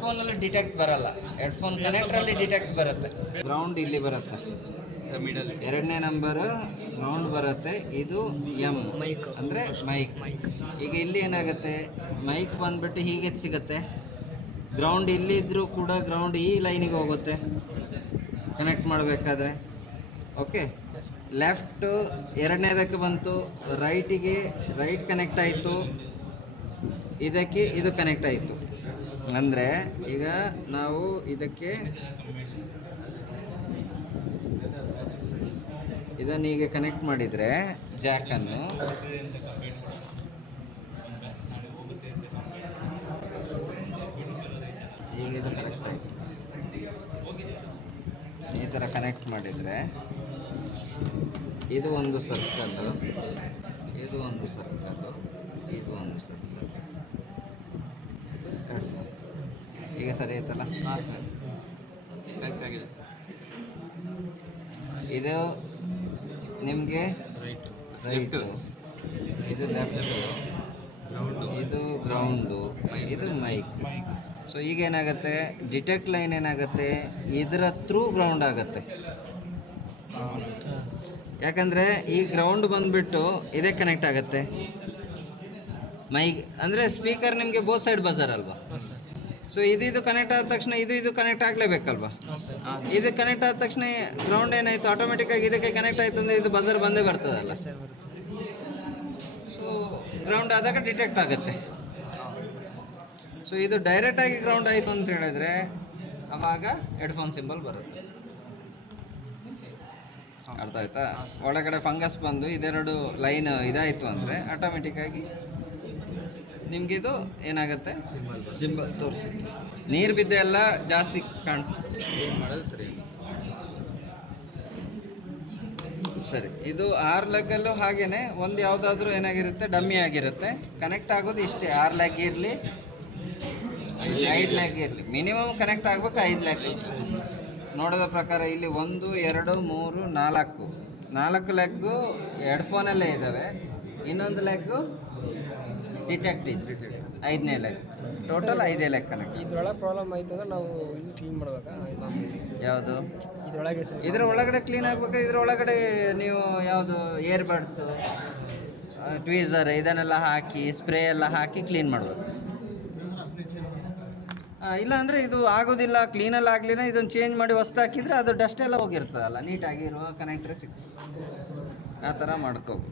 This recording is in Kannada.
ಹೆಡ್ಫೋನಲ್ಲಿ ಡಿಟೆಕ್ಟ್ ಬರಲ್ಲ, ಹೆಡ್ಫೋನ್ ಕನೆಕ್ಟ್ರಲ್ಲಿ ಡಿಟೆಕ್ಟ್ ಬರುತ್ತೆ. ಗ್ರೌಂಡ್ ಇಲ್ಲಿ ಬರುತ್ತೆ, ಮಿಡಲ್ ಎರಡನೇ ನಂಬರು ಗ್ರೌಂಡ್ ಬರುತ್ತೆ. ಇದು ಎಮ್ ಮೈಕ್ ಅಂದರೆ ಮೈಕ್. ಈಗ ಇಲ್ಲಿ ಏನಾಗುತ್ತೆ, ಮೈಕ್ ಬಂದ್ಬಿಟ್ಟು ಹೀಗೆ ಸಿಗುತ್ತೆ. ಗ್ರೌಂಡ್ ಇಲ್ಲಿದ್ದರೂ ಕೂಡ ಗ್ರೌಂಡ್ ಈ ಲೈನಿಗೆ ಹೋಗುತ್ತೆ ಕನೆಕ್ಟ್ ಮಾಡಬೇಕಾದ್ರೆ. ಓಕೆ, ಲೆಫ್ಟು ಎರಡನೇದಕ್ಕೆ ಬಂತು, ರೈಟಿಗೆ ರೈಟ್ ಕನೆಕ್ಟ್ ಆಯಿತು, ಇದಕ್ಕೆ ಇದು ಕನೆಕ್ಟ್ ಆಯಿತು. ಅಂದರೆ ಈಗ ನಾವು ಇದಕ್ಕೆ ಇದನ್ನು ಈಗ ಕನೆಕ್ಟ್ ಮಾಡಿದರೆ ಜಾಕನ್ನು, ಈಗ ಇದು ಕನೆಕ್ಟ್ ಆಯಿತು. ಈ ಥರ ಕನೆಕ್ಟ್ ಮಾಡಿದರೆ ಇದು ಒಂದು ಸರ್ಕಲ್ಲು, ಇದು ಒಂದು ಸರ್ಕಲ್ಲು, ಇದು ಒಂದು ಸರ್ಕಲ್. ಈಗ ಸರಿ ಆಯ್ತಲ್ಲ. ಕರೆಕ್ಟ್ ಆಗಿದೆ. ಇದು ನಿಮಗೆ ರೈಟು, ಇದು ಲೆಫ್ಟು, ಇದು ಗ್ರೌಂಡು, ಇದು ಮೈಕ್. ಸೊ ಈಗ ಏನಾಗುತ್ತೆ, ಡಿಟೆಕ್ಟ್ ಲೈನ್ ಏನಾಗುತ್ತೆ, ಇದರ ಥ್ರೂ ಗ್ರೌಂಡ್ ಆಗುತ್ತೆ. ಯಾಕಂದರೆ ಈ ಗ್ರೌಂಡ್ ಬಂದುಬಿಟ್ಟು ಇದೇ ಕನೆಕ್ಟ್ ಆಗುತ್ತೆ ಮೈಕ್. ಅಂದರೆ ಸ್ಪೀಕರ್ ನಿಮಗೆ ಬೋತ್ ಸೈಡ್ ಬಜರ್ ಅಲ್ವಾ. ಸೊ ಇದು ಕನೆಕ್ಟ್ ಆದ ತಕ್ಷಣ ಇದು ಕನೆಕ್ಟ್ ಆಗಲೇಬೇಕಲ್ವಾ. ಇದು ಕನೆಕ್ಟ್ ಆದ ತಕ್ಷಣ ಗ್ರೌಂಡ್ ಏನಾಯಿತು, ಆಟೋಮೆಟಿಕ್ಕಾಗಿ ಇದಕ್ಕೆ ಕನೆಕ್ಟ್ ಆಯಿತು ಅಂದರೆ ಇದು ಬಜರ್ ಬಂದೇ ಬರ್ತದಲ್ಲ. ಸೊ ಗ್ರೌಂಡ್ ಆದಾಗ ಡಿಟೆಕ್ಟ್ ಆಗುತ್ತೆ. ಸೊ ಇದು ಡೈರೆಕ್ಟಾಗಿ ಗ್ರೌಂಡ್ ಆಯಿತು ಅಂತ ಹೇಳಿದ್ರೆ ಆವಾಗ ಹೆಡ್ಫೋನ್ ಸಿಂಬಲ್ ಬರುತ್ತೆ. ಅರ್ಥ ಆಯ್ತಾ. ಒಳಗಡೆ ಫಂಗಸ್ ಬಂದು ಇದೆರಡು ಲೈನ್ ಇದಾಯಿತು ಅಂದರೆ ಆಟೋಮೆಟಿಕ್ಕಾಗಿ ನಿಮಗಿದು ಏನಾಗುತ್ತೆ, ಸಿಂಬಲ್ ತೋರಿಸಿ. ನೀರು ಬಿದ್ದೆ ಎಲ್ಲ ಜಾಸ್ತಿ ಮಾಡೋದು ಸರಿ. ಸರಿ, ಇದು 6 ಲೆಗ್ಗಲ್ಲೂ ಹಾಗೇ ಒಂದು ಯಾವುದಾದ್ರೂ ಏನಾಗಿರುತ್ತೆ, ಡಮ್ಮಿ ಆಗಿರುತ್ತೆ. ಕನೆಕ್ಟ್ ಆಗೋದು ಇಷ್ಟೇ, 6 ಲೆಗ್ ಇರಲಿ 5 ಲೆಗ್ ಇರಲಿ, ಮಿನಿಮಮ್ ಕನೆಕ್ಟ್ ಆಗಬೇಕು 5 ಲೆಗ್. ನೋಡೋದ ಪ್ರಕಾರ ಇಲ್ಲಿ 1 2 3 4 ಲೆಗ್ಗು ಹೆಡ್ಫೋನಲ್ಲೇ ಇದ್ದಾವೆ, ಇನ್ನೊಂದು ಲೆಗ್ಗು ಡಿಟೆಕ್ಟ್ ಇದೆ, 5ನೇ ಲೆಗ್. Total 5 leg connect. ಇದ್ರೊಳಗೆ ಪ್ರಾಬ್ಲಮ್ ಆಯಿತು ಅಂದ್ರೆ ನಾವು ಇಲ್ಲಿ ಕ್ಲೀನ್ ಮಾಡ್ಬೇಕಾ? ಯಾವುದು ಇದ್ರೊಳಗೆ ಇದರ ಒಳಗಡೆ ಕ್ಲೀನ್ ಆಗಬೇಕು. ಇದರ ಒಳಗಡೆ ನೀವು ಯಾವುದು ಏರ್ಬಡ್ಸು, ಟ್ವೀಸರ್ ಇದನ್ನೆಲ್ಲ ಹಾಕಿ ಸ್ಪ್ರೇ ಎಲ್ಲ ಹಾಕಿ ಕ್ಲೀನ್ ಮಾಡಬೇಕು. ಇಲ್ಲ ಅಂದರೆ ಇದು ಆಗೋದಿಲ್ಲ, ಕ್ಲೀನಲ್ಲಿ ಆಗಲಿಲ್ಲ, ಇದನ್ನು ಚೇಂಜ್ ಮಾಡಿ ಹೊಸ್ತು ಹಾಕಿದರೆ ಅದು ಡಸ್ಟ್ ಎಲ್ಲ ಹೋಗಿರ್ತದಲ್ಲ, ನೀಟಾಗಿ ಇರುವ ಕನೆಕ್ಟ್ರೇ ಸಿಗ್ತದೆ. ಆ ಥರ ಮಾಡ್ಕೋಬೇಕು.